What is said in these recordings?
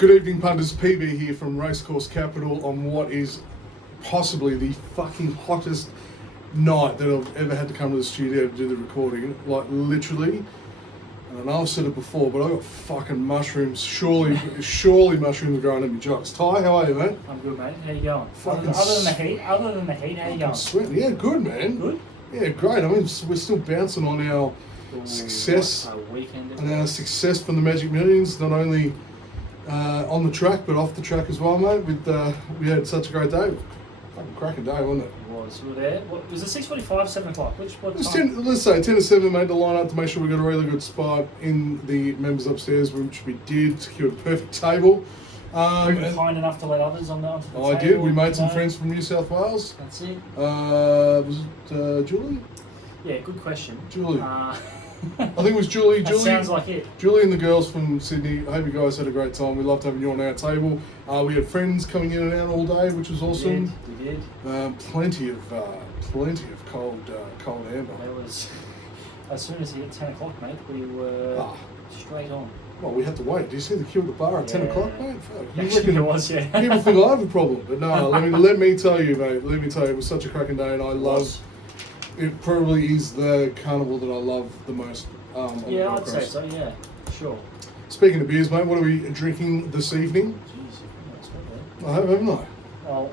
Good evening, punters. PB here from Racecourse Capital on what is possibly the fucking hottest night that I've ever had to come to the studio to do the recording. Like, literally. And I know I've said it before, but I got fucking mushrooms. Surely mushrooms are growing in my jocks. Ty, how are you, mate? I'm good, mate. How you going? Fucking Other than the heat, how you going? Sweating. Yeah, good, man. Good? Yeah, great. I mean, we're still bouncing on our success What a weekend. and our success from the Magic Millions, not only on the track but off the track as well, mate. We had such a great day. Fucking cracking day, wasn't it? It was. We were there. What, was it 6:45, 7 o'clock? What It was time? 10, let's say 10 to 7, mate, to line up to make sure we got a really good spot in the members upstairs, which we did. Secured a perfect table. We were And kind enough to let others onto the table. I did. We made some No. friends from New South Wales. That's it. Was it Julie? Yeah, good question. Julie. I think it was Julie. That sounds like it. Julie and the girls from Sydney. I hope you guys had a great time. We loved having you on our table. We had friends coming in and out all day, which was awesome. We did. Plenty of cold amber. There was. As soon as it hit 10 o'clock, mate, we were straight on. Well, we had to wait. Did you see the queue at the bar at 10 o'clock, mate? Fuck. You Actually, reckon it was, yeah. people think I have a problem, but no. let me tell you, mate. Let me tell you, it was such a cracking day, and I love. It probably is the carnival that I love the most. On the Yeah, Gold I'd say Coast. so. Yeah, sure. Speaking of beers, mate, what are we drinking this evening? Jeez, I have, haven't I? I'll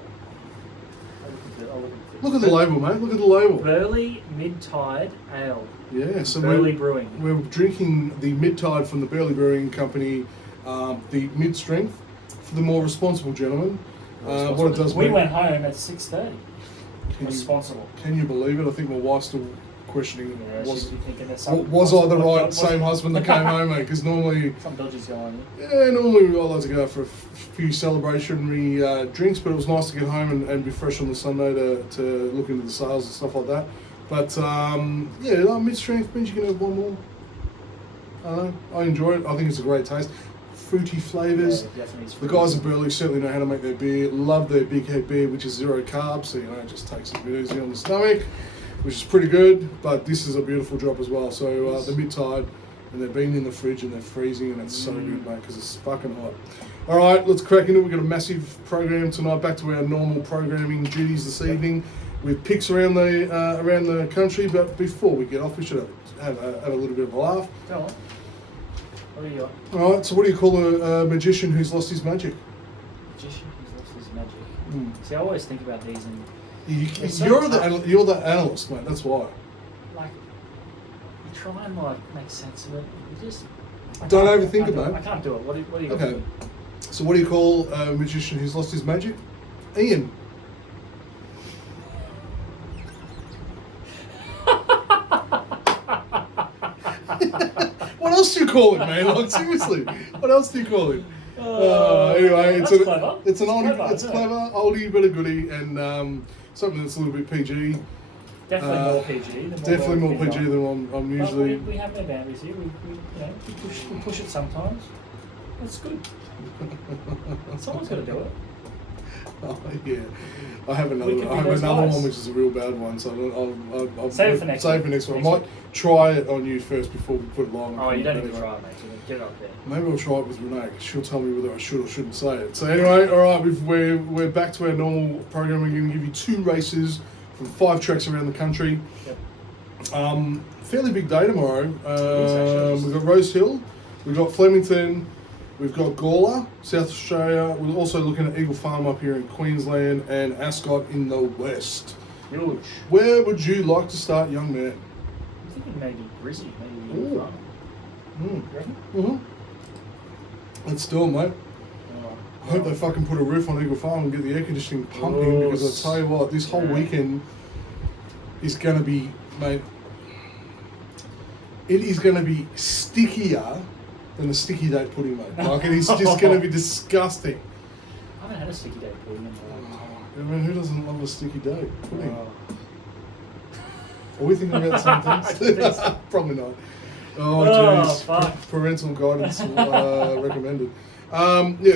Look at the label, mate. Look at the label. Burley Mid-Tide Ale. Yeah, so Burley Brewing. we're drinking the Mid-Tide from the Burley Brewing Company, the mid-strength for the more responsible gentlemen. What it does, We mate, went home at 6:30. Can Responsible. you believe it? I think my wife's still questioning, Yeah, was she'd be thinking that I the right same husband that came home, mate? Because normally, Some dodgy's going on. normally I like to go for a few celebrationary drinks, but it was nice to get home and be fresh on the Sunday to look into the sales and stuff like that. But mid-strength means you can have one more. I don't know. I enjoy it. I think it's a great taste. Fruity flavours. Yeah, definitely. The guys at Burley certainly know how to make their beer. Love their Big Head beer, which is 0 carbs, so it just takes it a bit easy on the stomach, which is pretty good. But this is a beautiful drop as well. So the Mid-Tide, and they've been in the fridge and they're freezing, and it's so good, mate, because it's fucking hot. All right, let's crack into it. We've got a massive program tonight. Back to our normal programming duties this evening, with picks around the country. But before we get off, we should have a little bit of a laugh. Go on. What do you got? All right. So, what do you call a magician who's lost his magic? Magician who's lost his magic. See, I always think about these and It's so You're tough. you're the analyst, mate. That's why. like you try and make sense of it. You just Don't I overthink can't it, do mate. I can't do it. What do you got? Okay. So, what do you call a magician who's lost his magic? Ian. What else do you call it, man? Like, seriously, what else do you call it? Anyway, that's clever. It's an oldie. Clever, It's isn't it? clever, oldie but a goodie, and something that's a little bit PG. Definitely more PG. Than what Definitely we've more been PG on. than I'm But usually. we have no boundaries here. We push it sometimes. It's good. Someone's got to do it. Oh, yeah, I have We another. could be I have those another guys. one which is a real bad one. So I'll Save it for next Save week. for next one. I Next might week. try it on you first before we put it live. Oh, you don't need to Anyway. try it, mate. Get it up there. Maybe I'll try it with Renee. 'Cause she'll tell me whether I should or shouldn't say it. So anyway, all right, we're back to our normal program. We're going to give you 2 races from 5 tracks around the country. Yep. Fairly big day tomorrow. actually. We've got Rose Hill, we've got Flemington, we've got Gawler, South Australia. We're also looking at Eagle Farm up here in Queensland and Ascot in the west. Huge. Where would you like to start, young man? I'm thinking maybe Brizzy, maybe. Ooh. You reckon? Mm-hmm. Let's do it, mate. Oh. I hope they fucking put a roof on Eagle Farm and get the air conditioning pumping, because I'll tell you what, this whole Yeah. weekend is going to be, mate, it is going to be stickier than a sticky date pudding, mate. Like, it is just going to be disgusting. I haven't had a sticky day pudding in a long time. I mean, who doesn't love a sticky date pudding? Oh. Are we thinking about the same I don't think things? so. Probably not. Oh, Oh, jeez. fuck. Parental guidance recommended.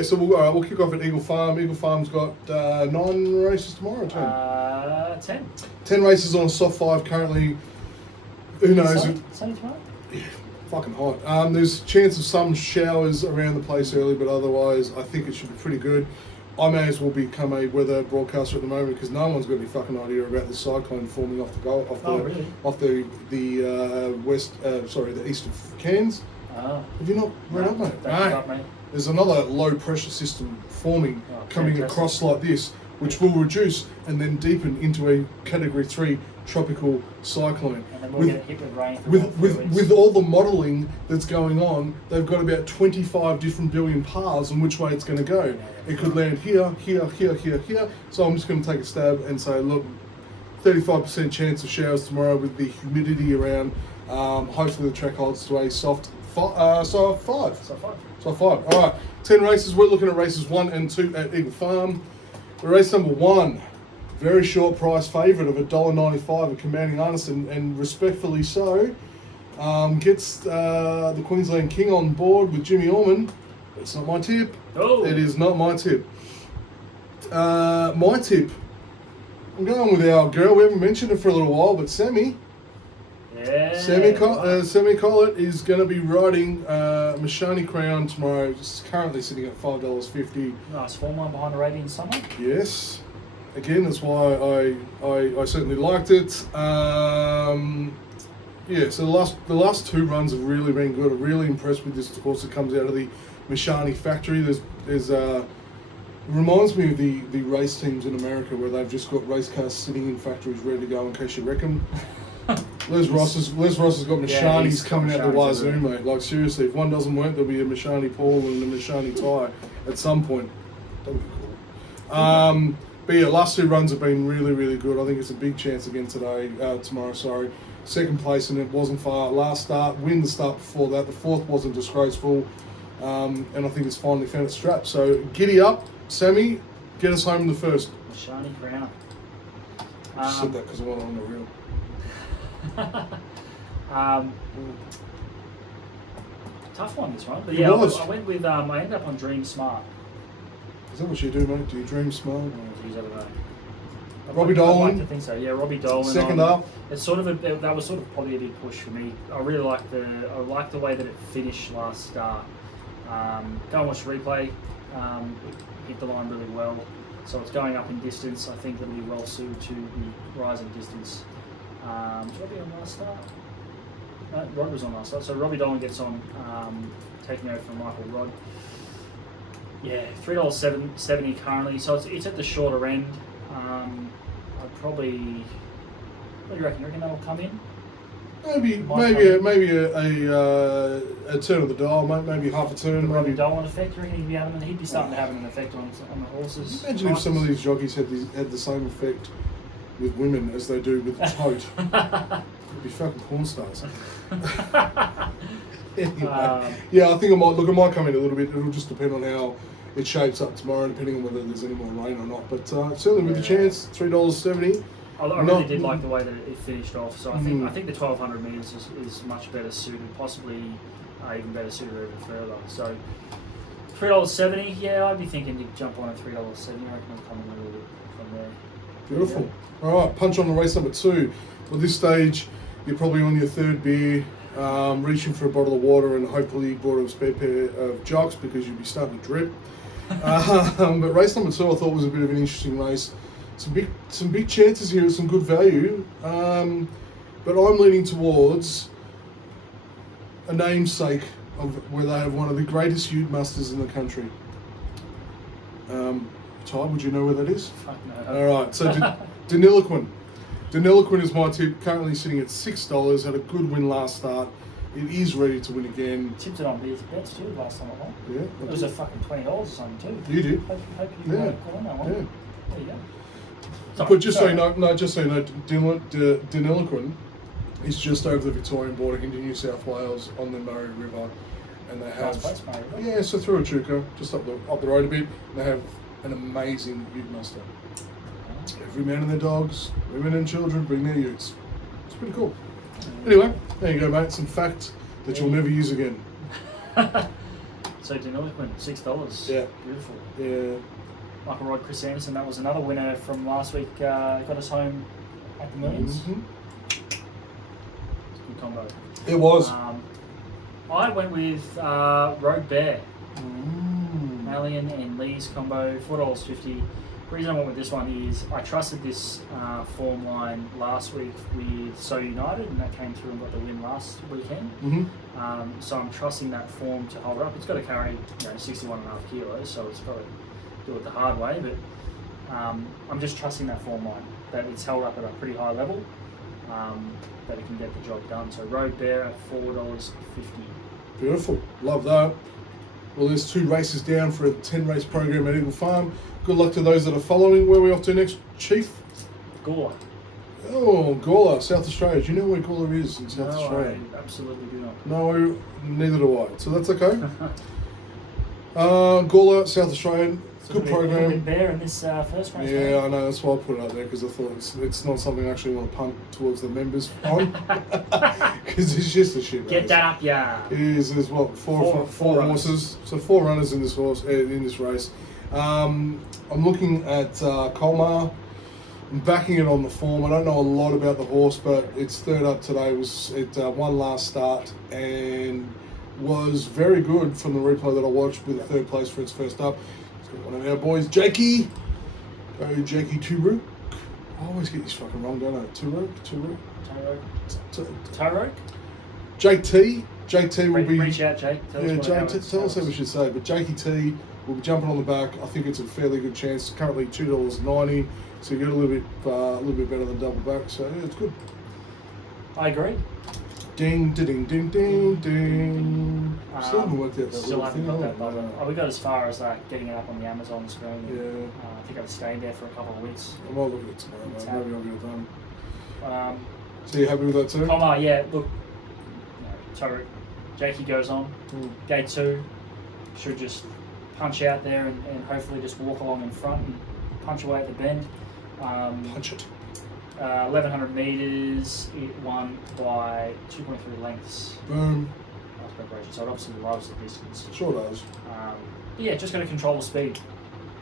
So we'll kick off at Eagle Farm. Eagle Farm's got 9 races tomorrow, 10. 10. 10 races on a soft 5 currently. Who knows? Sunny tomorrow? fucking hot. There's a chance of some showers around the place early, but otherwise, I think it should be pretty good. I may as well become a weather broadcaster at the moment because no one's got any fucking idea about the cyclone forming off the Really? off the east of Cairns. Ah. Have you not read up, mate? Don't give up, mate. There's another low pressure system forming coming fantastic. across like this, which will reduce and then deepen into a Category 3 tropical cyclone. And then we'll get hit with rain for about 3 weeks. With all the modelling that's going on, they've got about 25 different billion paths on which way it's going to go. It could land here, here, here, here, here. So I'm just going to take a stab and say, look, 35% chance of showers tomorrow with the humidity around. Hopefully the track holds to a soft 5. So far. So 5. All right, 10 races. We're looking at races 1 and 2 at Eagle Farm. Race number 1, very short price favourite of $1.95, a Commanding Honest, and respectfully so, gets the Queensland King on board with Jimmy Orman. It's not my tip. Oh. It is not my tip. My tip, I'm going with our girl. We haven't mentioned it for a little while, but Sammy. Yeah. Sammy Collett is going to be riding Mashani Crown tomorrow. It's currently sitting at $5.50. Nice form line behind Arabian Summer. Yes. Again, that's why I certainly liked it. So the last 2 runs have really been good. I'm really impressed with this horse that comes out of the Mashani factory. It reminds me of the race teams in America where they've just got race cars sitting in factories ready to go in case you wreck them. Les Ross has got Mashanis coming out the wazoo, mate. Like seriously, if one doesn't work, there'll be a Mashani Paul and a Mashani Ty at some point. That would be cool. But yeah, last 2 runs have been really, really good. I think it's a big chance again tomorrow. Sorry, second place, and it wasn't far. Last start, win the start before that. The 4th wasn't disgraceful, and I think it's finally found its strap. So giddy up, Sammy, get us home in the first. Shiny Crown. I just said that because I want it on the reel. Tough one this one, but It yeah, was. I went with I ended up on Dream Smart. Is that what you do, mate? Do you dream small? Geez, I don't know. Robbie I'd Dolan. like to think so. Yeah, Robbie Dolan. Second up. It's sort of that was sort of probably a big push for me. I really like the way that it finished last start. Go and watch the replay. It hit the line really well, so it's going up in distance. I think it'll be well suited to the rising distance. Was Robbie on last start? No, Rod was on last start. So Robbie Dolan gets on, taking over from Michael Rod. Yeah, $3.70 currently. So it's at the shorter end. I'd probably. What do you reckon? You reckon that'll come in? Maybe a turn of the dial, maybe half a turn. The Robbie Maybe. Dolan effect. You reckon he'd be starting to have an effect on the horses? Imagine if some of these jockeys had the same effect with women as they do with the tote. It'd be fucking porn stars. Anyway, yeah, I think it might come in a little bit. It'll just depend on how it shapes up tomorrow, depending on whether there's any more rain or not. But certainly with a chance, $3.70. I really did like the way that it finished off. So I think the 1200 metres is much better suited, possibly even better suited even further. So $3.70. Yeah, I'd be thinking to jump on at $3.70. I reckon I'll come in a little bit from there. Beautiful. All right, punch on to race number 2. At this stage, you're probably on your 3rd beer, reaching for a bottle of water, and hopefully you brought a spare pair of jocks because you'll be starting to drip. But race number 2, I thought was a bit of an interesting race. Some big chances here, some good value, but I'm leaning towards a namesake of where they have one of the greatest ute musters in the country. Ty, would you know where that is? Fuck no. All right, so Deniliquin. Deniliquin is my tip, currently sitting at $6, had a good win last start. It is ready to win again. Tipped it on Beers Bets too last time I won. Yeah, It was a fucking $20 or something too. You did. Hope you Yeah. got on that one. Yeah. There you go. But just so you know, Deniliquin is just over the Victorian border into New South Wales on the Murray River, and they have Nice place, Murray River. so through Echuca, just up the road a bit. They have an amazing ute muster. Every man and their dogs, women and children bring their utes. It's pretty cool. Anyway, there you go, mate. Some fact that you'll never use again. So Deniliquin, $6. Yeah. Beautiful. Yeah. Michael Rod, Chris Anderson, that was another winner from last week. Got us home at the Millions. Mhm. It's a good combo. It was. I went with Road Bear. Mm. Alien and Lee's combo, $4.50. The reason I went with this one is I trusted this form line last week with So United, and that came through and got the win last weekend. Mm-hmm. So I'm trusting that form to hold up. It's got to carry 61.5 kilos, so it's got to do it the hard way. But I'm just trusting that form line, that it's held up at a pretty high level, that it can get the job done. So Road Bear at $4.50. Beautiful. Love that. Well, there's 2 races down for a 10-race program at Eagle Farm. Good luck to those that are following. Where are we off to next, Chief? Gawler. Oh, Gawler, South Australia. Do you know where Gawler is in South Australia? I absolutely do not. No, neither do I. So that's okay. Gawler, South Australia. Good program. Bear in this first race. Yeah, I know. That's why I put it up there, because I thought it's not something I actually want to punt towards the members on, because it's just a shit race. Get that up, yeah. It is. There's what four horses, so 4 runners in this race. I'm looking at Colmar. I'm backing it on the form. I don't know a lot about the horse, but its third up today won last start and was very good from the replay that I watched, with a third place for its first up. One of our boys, Jakey. Go Jakey Turok. I always get this fucking wrong, don't I? Turok? Jake T. Jake T will be... Reach out, Jake. Tell us how we should say. But Jakey T will be jumping on the back. I think it's a fairly good chance. Currently $2.90, so you get a little bit better than double back. So yeah, it's good. I agree. Ding, ding, ding, ding, ding. Still haven't worked out that Still little haven't thing. got that button. We got as far as getting it up on the Amazon screen. Yeah. I think I've stayed there for a couple of weeks. I might look at it tomorrow, mate. Maybe I'll get it done. So you happy with that too? Comma, yeah, look. Turok. Jakey goes on. Gate 2 should just punch out there and hopefully just walk along in front and punch away at the bend. Punch it. 1,100 metres, it won by 2.3 lengths. Boom. Last preparation, so it obviously loves the distance. Sure does. Yeah, just got to control the speed.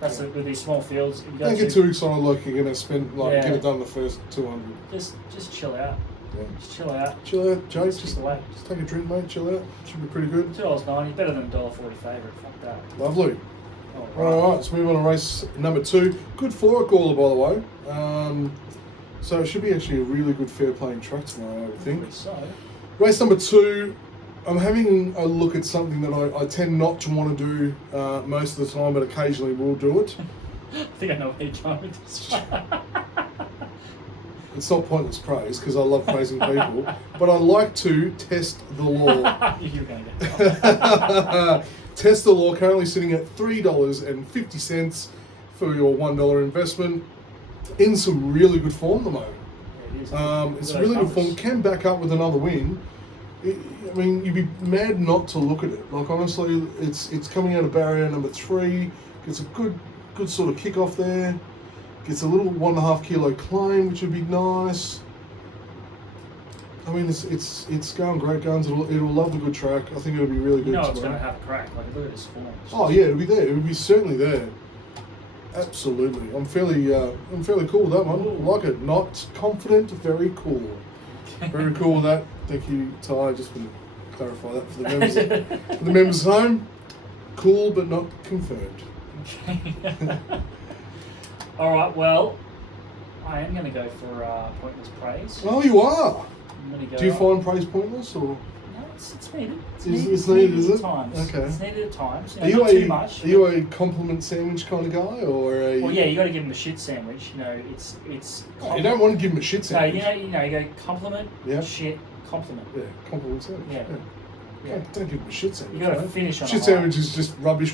That's with these small fields. If you Don't get too excited like you're going to spend, get it done the first 200. Just chill out. Yeah. Just chill out. Chill out, Jake. Just the way. Just take a drink, mate. Chill out. Should be pretty good. $2.90, better than $1.40 favourite. Fuck that. Lovely. All Alright, let's move on to race number 2. Good for at Gawler, by the way. So it should be actually a really good fair playing track tomorrow, I would think. So. Race number 2, I'm having a look at something that I tend not to want to do most of the time, but occasionally will do it. I think I know where you're going with this. It's not pointless praise, because I love praising people, but I like to test the law. You're going to get Test the law, currently sitting at $3.50 for your $1 investment. In some really good form at the moment. Yeah, it is. It's really good form. Can back up with another win. I mean, you'd be mad not to look at it. Like, honestly, it's coming out of barrier number 3. Gets a good sort of kick off there. Gets a little 1.5 kilo claim, which would be nice. I mean, it's going great guns. It'll love the good track. I think it'll be really good. You know it's tomorrow. going to have a crack. Like, look at this form. Oh yeah, it'll be there. It'll be certainly there. Absolutely. I'm fairly cool with that one. I like it. Not confident, very cool. Very cool with that. Thank you, Ty. Just want to clarify that for the members. For the members at home. Cool, but not confirmed. All right. Well, I am going to go for pointless praise. Oh, you are. I'm going to go. Do you find praise pointless, or? No, it's needed. It's needed, is it? At times. Okay. It's needed at times. Are you not too much. Are you a compliment sandwich kind of guy, or a? Well, yeah, you got to give them a shit sandwich. You know, it's. Oh, you don't want to give them a shit No, sandwich. you go compliment, shit, compliment. Yeah, compliment sandwich. Yeah. Don't give them a shit sandwich. You got to finish on shit a sandwich is just rubbish.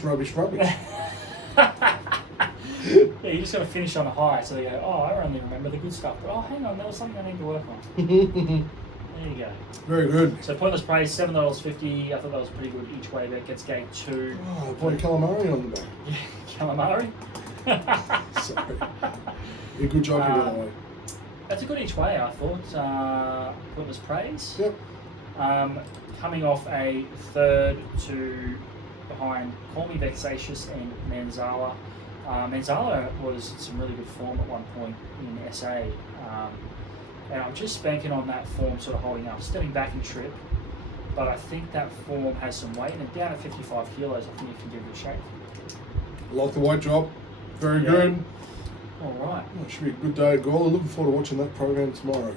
Yeah, you just got to finish on a high, so they go, oh, I only remember the good stuff, but oh, hang on, there was something I need to work on. There you go. Very good. So pointless praise, $7.50. I thought that was pretty good each way. That gets gate 2. Oh, boy, calamari on the back. Calamari. Sorry. Yeah, good job, by the way. That's a good each way, I thought. Pointless praise. Yep. Coming off a third to behind Call Me Vexatious and Manzala. Manzala was in some really good form at one point in SA. And I'm just banking on that form sort of holding up. Stepping back in trip. but I think that form has some weight, and down at 55 kilos, I think you can give it a shake. Like the weight drop. Very Yeah. good. All right. Oh, it should be a good day at Gawler. Looking forward to watching that program tomorrow.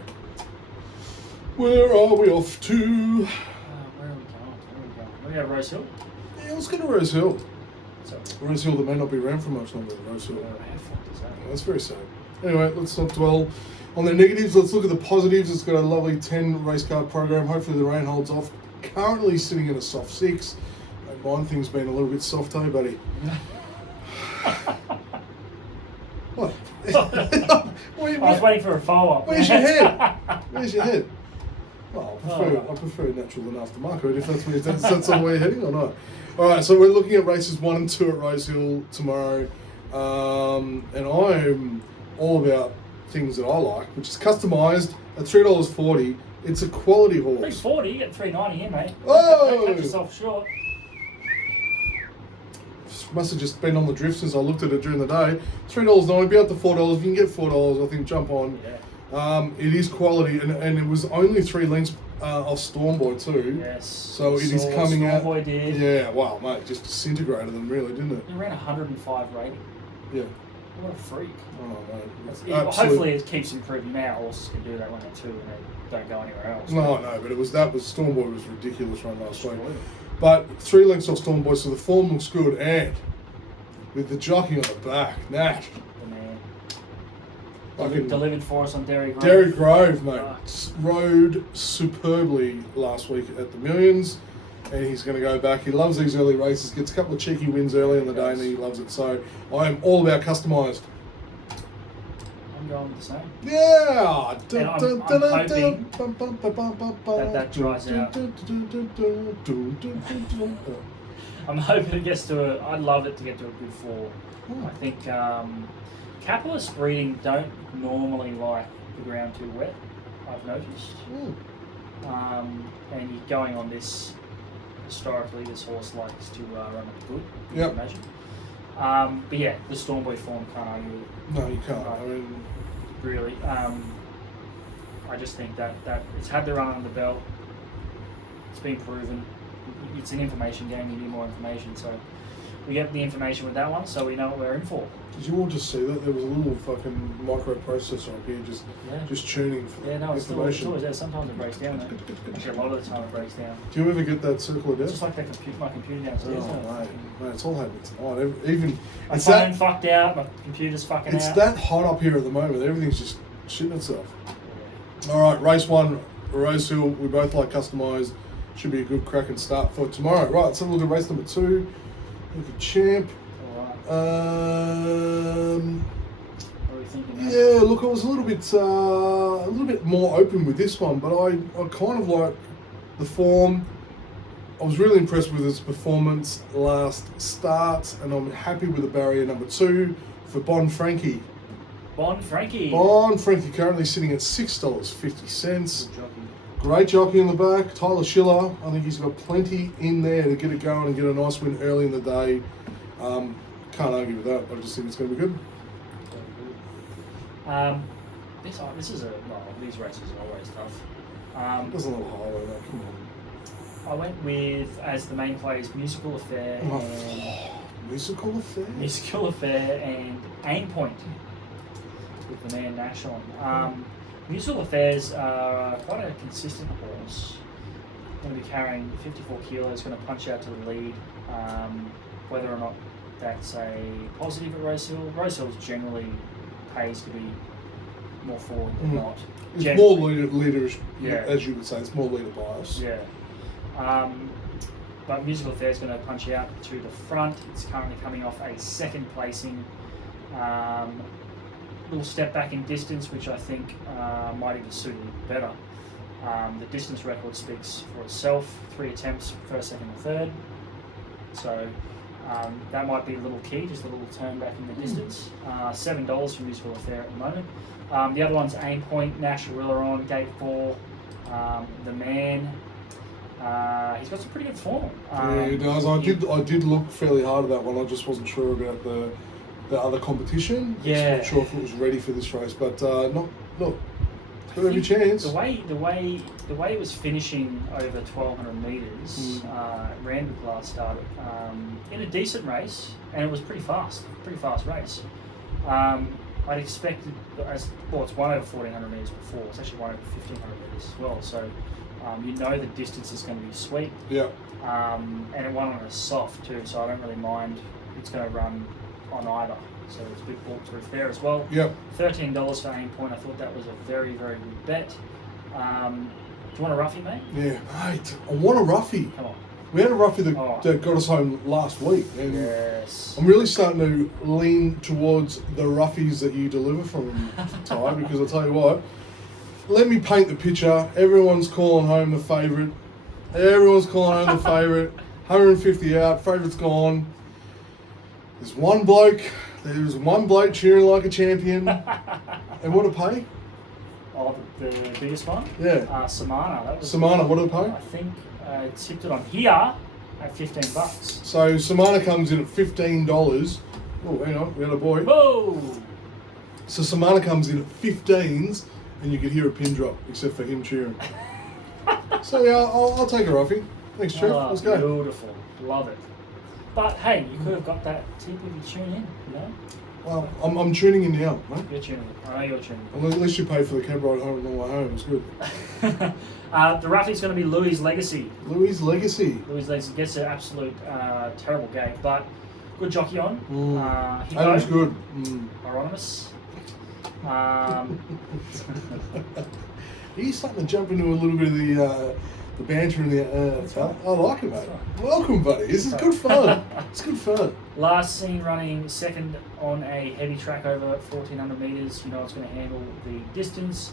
Where are we off to? Where are we going? We go Rose Hill. Yeah, let's go to Rose Hill. So, Rose Hill that may not be around for much longer than Rose Hill. how far is that? That's very sad. Anyway, let's not dwell on the negatives. Let's look at the positives. It's got a lovely 10 race car program. Hopefully the rain holds off. Currently sitting in a soft 6. Mine thing's been a little bit soft, eh, buddy? What? I was waiting for a follow-up. Where's your head? Where's your head? Well, I prefer natural than aftermarket if that's all we're heading or not. All right, so we're looking at races 1 and 2 at Rose Hill tomorrow, and I'm all about things that I like, which is customised at $3.40. It's a quality horse. $3.40, you get $3.90 here, mate. Oh! Don't cut yourself short. Must have just been on the drift since I looked at it during the day. $3.90, be up to $4. If you can get $4, I think jump on. Yeah. It is quality, and it was only 3 lengths off Stormboy too. Yes. So it is coming out. Stormboy did. Yeah, wow, mate, just disintegrated them really, didn't it? He ran 105 rating. Yeah. What a freak. Oh, mate. Well, hopefully it keeps improving now. Horses can do that when they're 2 and they don't go anywhere else. No, but that was Stormboy was ridiculous run last week. But 3 lengths off Stormboy, so the form looks good, and with the jockey on the back, Nat. The man. Fucking Delivered for us on Derry Grove. Derry Grove, mate, Right. rode superbly last week at the Millions, and he's going to go back. He loves these early races, gets a couple of cheeky wins early in the day, and he loves it. So I am all about customised. I'm going with the same. Yeah! And I'm hoping that dries out. I'm hoping it gets to a. I'd love it to get to a good 4. I think capitalist breeding don't normally like the ground too wet. I've noticed. And you're going on this. Historically, this horse likes to run it good. Yep. Imagine. But yeah, the Stormboy form can't argue with it. No, you can't. I mean, Really. I just think that it's had the run under the belt. It's been proven. It's an information game. You need more information. So we get the information with that one, so we know what we're in for. did you all just see that? There was a little fucking microprocessor up here just tuning for It's information. always there. Sometimes it breaks down. Though. Actually, a lot of the time it breaks down. Do you ever get that circle of It's death? just like my computer downstairs. Oh, mate, it's all happening tonight. Even My it's phone that fucked out. My computer's fucking it's out. that hot up here at the moment. Everything's just shitting itself. All right, race 1, Rose Hill. We both like customised. Should be a good cracking start for tomorrow. Right, let's have a look at race number 2. Look at Champ. All right. What are we thinking now? Yeah, look, I was a little bit more open with this one, but I kind of like the form. I was really impressed with his performance last start, and I'm happy with the barrier number 2 for Bon Frankie. Bon Frankie. Bon Frankie currently sitting at $6.50. Good jockey. Great jockey in the back, Tyler Schiller. I think he's got plenty in there to get it going and get a nice win early in the day. Can't argue with that. I just think it's going to be good. These races are always tough. It doesn't look highway though. Come on. I went with, as the main plays, Musical Affair Musical Affair. and Aim Point with the man Nash on. Musical Affairs are quite a consistent horse. Going to be carrying 54 kilos, going to punch out to the lead. Whether or not that's a positive at Rose Hill. Rose Hill generally pays to be more forward than not. It's Generally. more leaders, Yeah. as you would say. It's more leader bias. Yeah. But Musical Affair is going to punch out to the front. It's currently coming off a second placing. Little step back in distance, which I think might even suit him better. The distance record speaks for itself. 3 attempts, first, second, and third. So that might be a little key, just a little turn back in the distance. $7 for Musical Affair at the moment. The other one's Aim Point, Nash Rillaron, Gate 4, the man. He's got some pretty good form. Yeah, he does. I did look fairly hard at that one. I just wasn't sure about the other competition. Yeah. Just not sure if it was ready for this race, but look, Got every chance. The way it was finishing over 1,200 meters, Randwick last started in a decent race, and it was pretty fast race. I'd expected it's 1 over 1,400 meters before. It's actually 1 over 1,500 meters as well. So you know the distance is going to be sweet. Yeah. And it won on a soft too, so I don't really mind. It's going to run on either. So it's a big bulletproof there as well. Yep. $13 for Aim Point. I thought that was a very, very good bet. Do you want a roughie, mate? Yeah, mate. I want a roughie. Come on. We had a roughie that got us home last week. And yes. I'm really starting to lean towards the roughies that you deliver from Ty, because I'll tell you what, let me paint the picture. Everyone's calling home the favourite. 150 out, favourite's gone. There's one bloke cheering like a champion. And what did it pay? Oh, the biggest one? Yeah. Samana. That was Samana, what did it pay? I think I tipped it on here at $15. So Samana comes in at $15. Oh, hang on, we had a boy. Whoa! So Samana comes in at 15s, and you could hear a pin drop, except for him cheering. So yeah, I'll take a roughie. Thanks, Trev. Let's go. Beautiful. Love it. But hey, you could have got that tip if you tune in, you know? Well, I'm tuning in now, mate. You're tuning in. I know you're tuning in. Well, at least you paid for the cab ride home on the way home. It's good. The roughie's going to be Louis' Legacy. Louis' Legacy. Louis' Legacy gets an absolute terrible gate, but good jockey on. That was good. Hieronymus. Are you starting to jump into a little bit of the banter in the I like it, mate. Welcome, buddy. This is good fun. It's good fun. Last seen running second on a heavy track over 1,400 metres. You know it's going to handle the distance.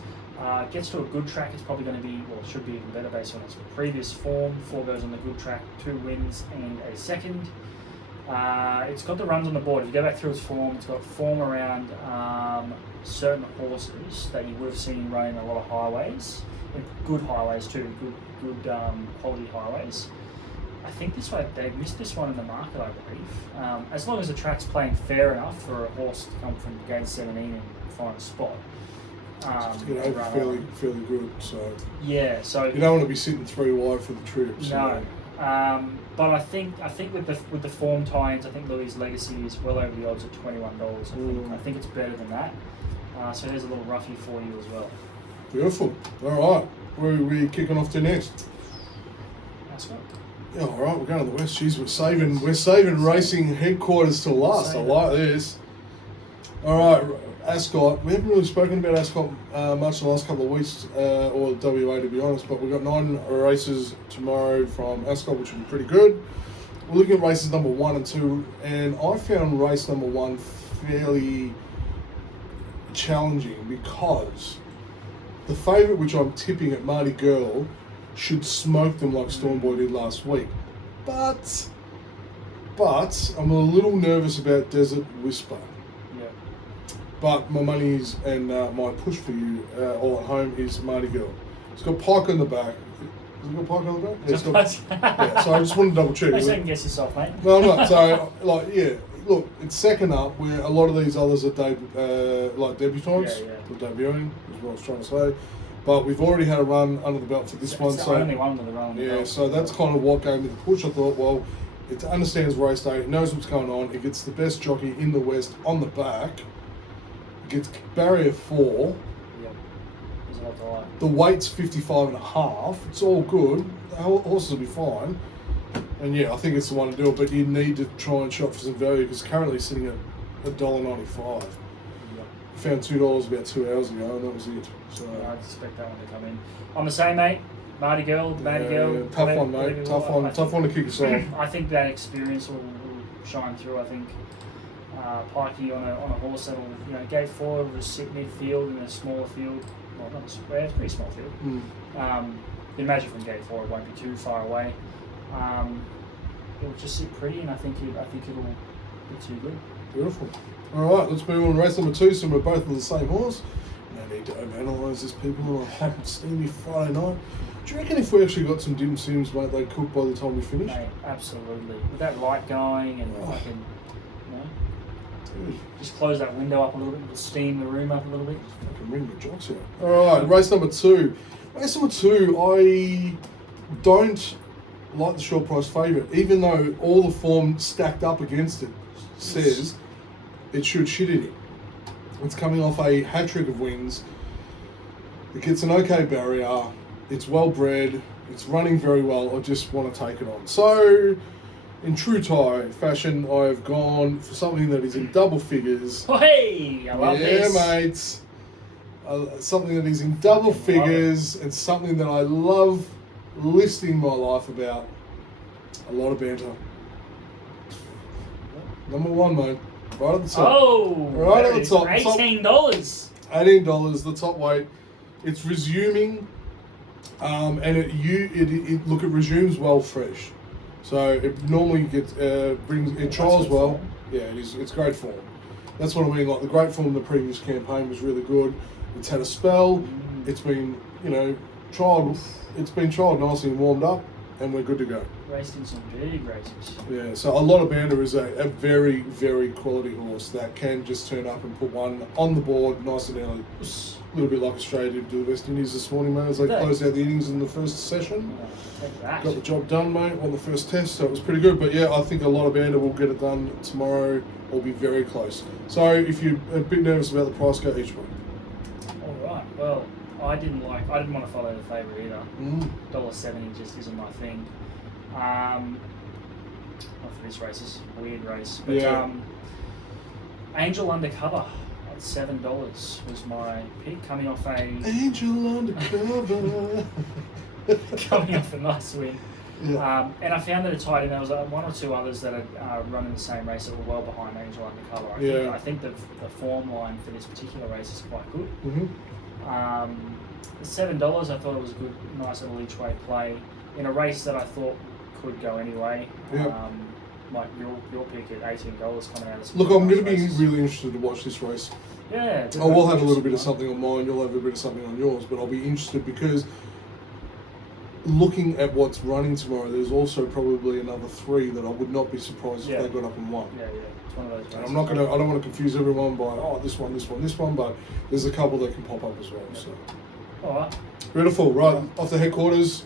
Gets to a good track, it's probably going to be, well, it should be even better based on its previous form. 4 goes on the good track, 2 wins and a second. It's got the runs on the board. If you go back through its form, it's got form around certain horses that you would have seen running a lot of highways, good highways too, good quality highways. I think this way they missed this one in the market, I believe. As long as the track's playing fair enough for a horse to come from gate 17 and find a spot. To get over fairly good. So yeah, so you don't want to be sitting 3 wide for the trip. So. No. But I think with the form tie-ins, I think Louis' Legacy is well over the odds at $21. I think it's better than that. So there's a little roughie for you as well. Beautiful. All right, where are we kicking off to next? Ascot. Yeah, all right, we're going to the west. Jeez, we're saving racing headquarters till last. I like this. All right, Ascot. We haven't really spoken about Ascot much in the last couple of weeks, or WA to be honest, but we've got 9 races tomorrow from Ascot, which will be pretty good. We're looking at races number 1 and 2, and I found race number 1 fairly challenging because the favourite, which I'm tipping at Marty Girl, should smoke them like Stormboy did last week. But I'm a little nervous about Desert Whisper. But my money is, and my push for you all at home is Marty Girl. It's got Pike on the back. Has it got Pike on the back? Yeah, it's got, yeah, so I just want to double check. Don't second guess yourself, mate. No, I'm not. So, look, it's second up where a lot of these others are debutants. Yeah. Or debuting, is what I was trying to say. But we've already had a run under the belt for this one. It's so the only one with a run under the belt. so that's kind of what gave me the push. I thought, well, it understands race day, it knows what's going on, it gets the best jockey in the West on the back. Gets barrier 4. Yeah. There's a lot to like. The weight's 55.5. It's all good. The horses will be fine. And yeah, I think it's the one to do it. But you need to try and shop for some value because currently it's sitting at $1.95. Yeah. I found $2 about 2 hours ago, and that was it. So I'd expect that one to come in. I'm the same, mate. Marty Girl, Marty Girl. Yeah, tough one, mate. Tough one to kick us off. I think that experience will shine through. I think. Pikey on a horse that'll, gate 4 will just sit midfield in a smaller field. Well, not it's a pretty small field. You imagine from gate 4 it won't be too far away. It'll just sit pretty, and I think it'll be too good. Beautiful. All right, let's move on to race number 2. So we're both on the same horse. No need to overanalyze this, people, on a hot and steamy Friday night. Do you reckon if we actually got some dim sims, mate, they'd cook by the time we finish? Mate, absolutely. With that light going and fucking, Just close that window up a little bit, just steam the room up a little bit. I can ring the jocks here. Alright, race number 2. Race number 2, I don't like the short price favourite, even though all the form stacked up against it says it should shit in it. It's coming off a hat trick of wins. It gets an okay barrier. It's well bred. It's running very well. I just want to take it on. So, in true Thai fashion, I've gone for something that is in double figures. Oh, hey, I love this. Yeah, mates. Something that is in double figures and something that I love listing my life about. A lot of banter. Number 1, mate. Right at the top. Oh, right at the top. $18. $18, the top weight. It's resuming, and it resumes well fresh. So it normally gets trials well. Yeah, it's great form. That's what I mean. Like the great form of the previous campaign was really good. It's had a spell. It's been trialed. It's been trialed nicely and warmed up, and we're good to go. Raced in some big races. Yeah, so a lot of Bander is a very, very quality horse that can just turn up and put one on the board nice and early. A little bit like Australia did to the West Indies this morning, mate, as they closed out the innings in the first session. Take that. Got the job done, mate, on the first test, so it was pretty good. But yeah, I think a lot of Bander will get it done tomorrow or be very close. So if you're a bit nervous about the price, go each one. All right. Well, I didn't want to follow the favourite either. $1.70 just isn't my thing. Not for this race, it's a weird race. But Yeah. Angel Undercover at $7 was my pick, coming off Angel Undercover. coming off a nice win. Yeah. And I found that it tied in. There was one or two others that had run in the same race that were well behind Angel Undercover. I think the form line for this particular race is quite good. The $7, I thought it was a good, nice little each way play in a race that I thought could go anyway. Yeah. Like your pick at $18 coming out of Look, I'm going to be really interested to watch this race. Yeah. I will have a little bit of something on mine, you'll have a bit of something on yours, but I'll be interested because looking at what's running tomorrow, there's also probably another 3 that I would not be surprised if they got up and won. Yeah. It's one of those races. I don't want to confuse everyone by this one, but there's a couple that can pop up as well. So. All right. Beautiful. Right, off the headquarters.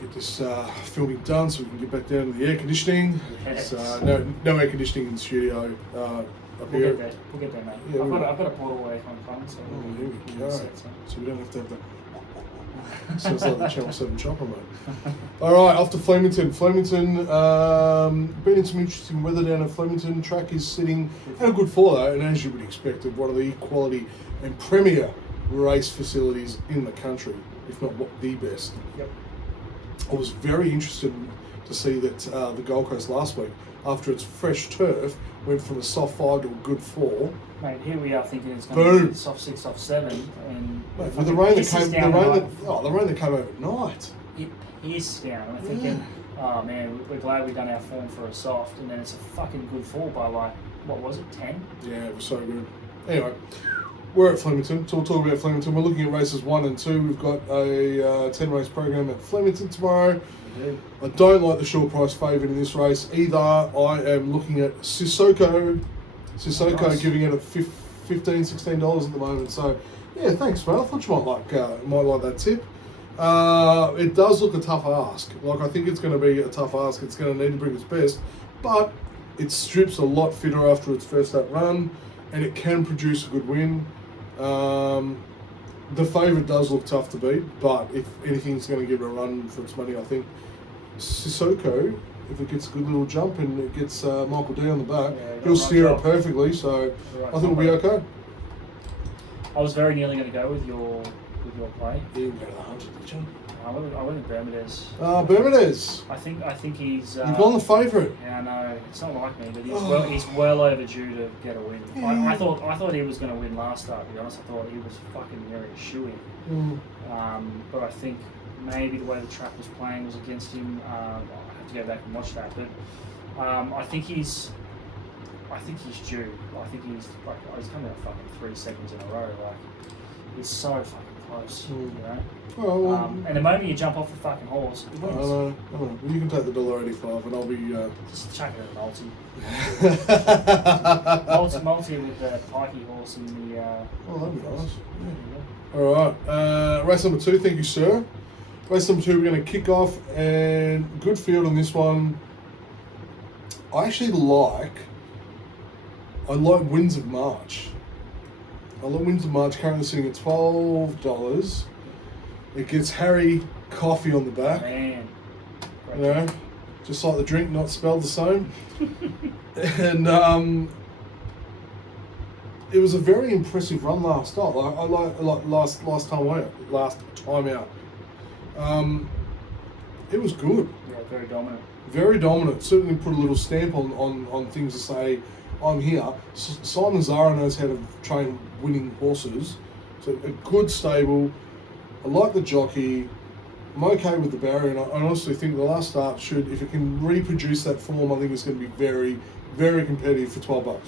Get this filming done so we can get back down to the air conditioning. Yes. No air conditioning in the studio up here. We'll get there, mate. Yeah, I've got a portal away from fun, so Here we go. So we don't have to have the... Sounds like the Channel 7 chopper, mate. Alright, off to Flemington. Flemington, been in some interesting weather down at Flemington. Track is sitting at a good floor though, and as you would expect, of one of the quality and premier race facilities in the country, if not the best. Yep. I was very interested to see that the Gold Coast last week, after its fresh turf, went from a soft 5 to a good 4. Mate, here we are thinking it's going to be soft 6, soft 7, and Mate, with the rain that came overnight. It pissed down. And I'm thinking, oh man, we're glad we've done our form for a soft, and then it's a fucking good 4 by like, what was it, 10? Yeah, it was so good. Anyway, we're at Flemington, so we'll talk about Flemington. We're looking at races 1 and 2. We've got a 10 race program at Flemington tomorrow. I don't like the short price favourite in this race either. I am looking at Sissoko. Nice. Giving it at $15, $16 at the moment. So, yeah, thanks, man. I thought you might like that tip. It does look a tough ask. Like, I think it's going to be a tough ask. It's going to need to bring its best, but it strips a lot fitter after its first up run, and it can produce a good win. The favourite does look tough to beat, but if anything's going to give it a run for its money, I think Sissoko, if it gets a good little jump and it gets Michael D on the back, he'll steer it perfectly, so I think it'll be okay. I was very nearly going to go with your play. You didn't go to the 100, did you? I went with Bermudez. Bermudez. I think he's... You've gone the favourite. Yeah, I know. It's not like me, but he's well overdue to get a win. I thought he was going to win last start, to be honest. I thought he was fucking nearly a shoo-in. But I think maybe the way the track was playing was against him. I'll have to go back and watch that. But I think he's due. I think he's coming out fucking 3 seconds in a row. Like, he's so fucking close. Mm. You know. Oh, well, And the moment you jump off the fucking horse, it I wins. know. Well, you can take the $1.85, and I'll be. Just chuck it at a multi. Oh, Multi with the pikey horse in the. that'd be nice. Yeah. All right, race number 2. Thank you, sir. Race number 2, we're going to kick off, and good field on this one. I actually like Winds of March. I like Winds of March, currently sitting at $12. It gets Harry Coffee on the back. Man. You know, just like the drink, not spelled the same. And it was a very impressive run last start. I like last time out. It was good. Yeah, very dominant. Very dominant. Certainly put a little stamp on things to say, I'm here. Simon Zara knows how to train winning horses. So a good stable. I like the jockey. I'm okay with the barrier, and I honestly think the last start should, if it can reproduce that form, I think it's going to be very, very competitive for $12.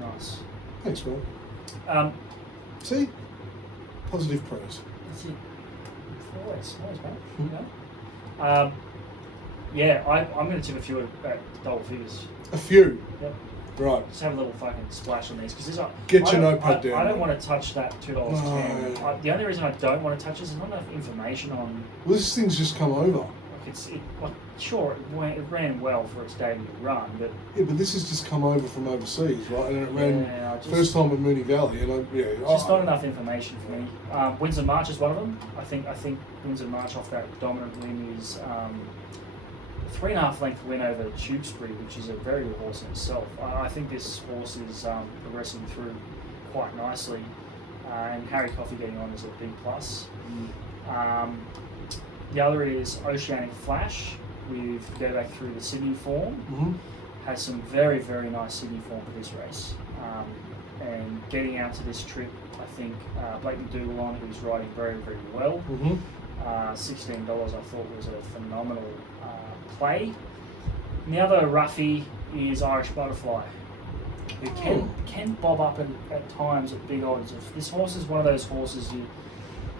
Nice. Thanks, man. See? Positive praise. That's it. Always, mate. You know? Yeah, I'm going to tip a few at double figures. A few. Yep. Right. Just have a little fucking splash on these because there's Get your notepad down. I don't want to touch that $2.10. No. The only reason I don't want to touch it is there's not enough information on. Well, this thing's just come over. Sure, it ran well for its debut run, but Yeah, but this has just come over from overseas, right? And it ran first time at Mooney Valley, and just not enough information for me. Winds of March is one of them. I think Winds of March off that dominant win is 3.5 length win over Tewkesbury, which is a very good horse in itself. I think this horse is progressing through quite nicely, and Harry Coffey getting on is a big plus. The other is Oceanic Flash. We've go back through the Sydney form. Mm-hmm. Has some very, very nice Sydney form for this race. And getting out to this trip, I think Blake McDougall on, who's riding very, very well. Mm-hmm. $16 I thought was a phenomenal play. And the other roughie is Irish Butterfly, who can bob up at times at big odds. If this horse is one of those horses you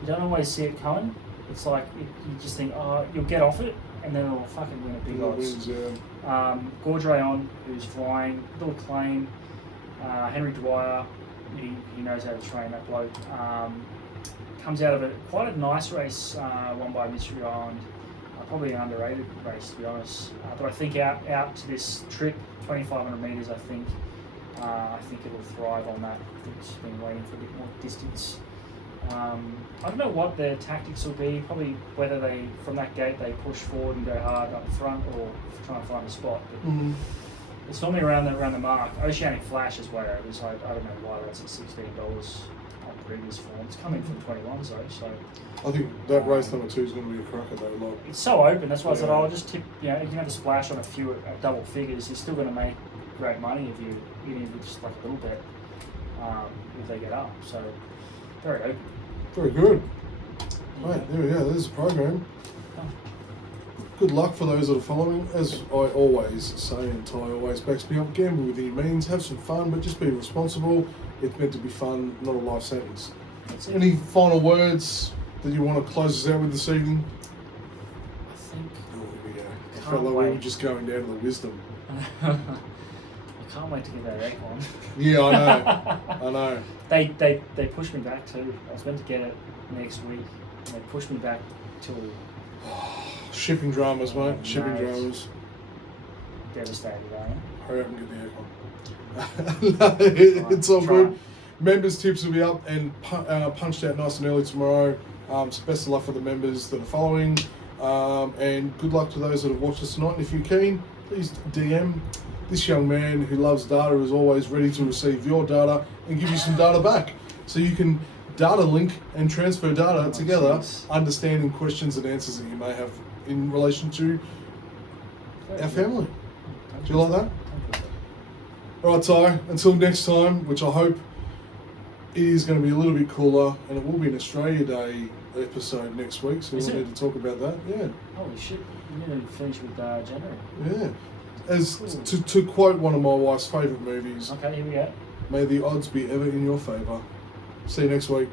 don't always see it coming. It's like you just think, you'll get off it, and then it'll fucking win at big odds. Gorge Rayon, who's flying, little claim. Henry Dwyer, he knows how to train that bloke. Comes out of it quite a nice race, won by Mystery Island. Probably an underrated race, to be honest. But I think out to this trip, 2,500 metres, I think it'll thrive on that. I think it's been waiting for a bit more distance. I don't know what their tactics will be. Probably whether they, from that gate, they push forward and go hard up front, or try and find a spot. But it's normally around the mark. Oceanic Flash is way over. So I don't know why that's at $16 on previous form. It's coming from 21s though. So I think that race number 2 is going to be a cracker though. Like, it's so open. That's why I said I'll just tip. You can have a splash on a few at double figures. You're still going to make great money even if it's just like a little bit if they get up. So very open. very good. Right, there we go. There's the program. Good luck for those that are following. As I always say, and Ty always backs me up, gamble within your means, have some fun, but just be responsible. It's meant to be fun, not a life sentence. Any final words that you want to close us out with this evening? I think. Oh, here we go. I felt like we were just going down to the wisdom. I can't wait to get that egg on. Yeah, I know. I know. They pushed me back too. I was meant to get it next week, and they pushed me back till. Shipping dramas, mate. Shipping No, dramas. Devastated, aren't you? Hurry up and get the aircon. No, it's all good. Members' tips will be up and punched out nice and early tomorrow. So best of luck for the members that are following. And good luck to those that have watched us tonight. And if you're keen, please DM this young man who loves data, is always ready to receive your data and give you some data back. So you can data link and transfer data together, understanding questions and answers that you may have in relation to our family. Do you like that? All right, Ty, until next time, which I hope is going to be a little bit cooler, and it will be an Australia Day episode next week, so we'll need to talk about that. Yeah. Holy shit, we need to finish with January. Yeah. As to quote one of my wife's favourite movies, Okay, here we go. may the odds be ever in your favour. See you next week.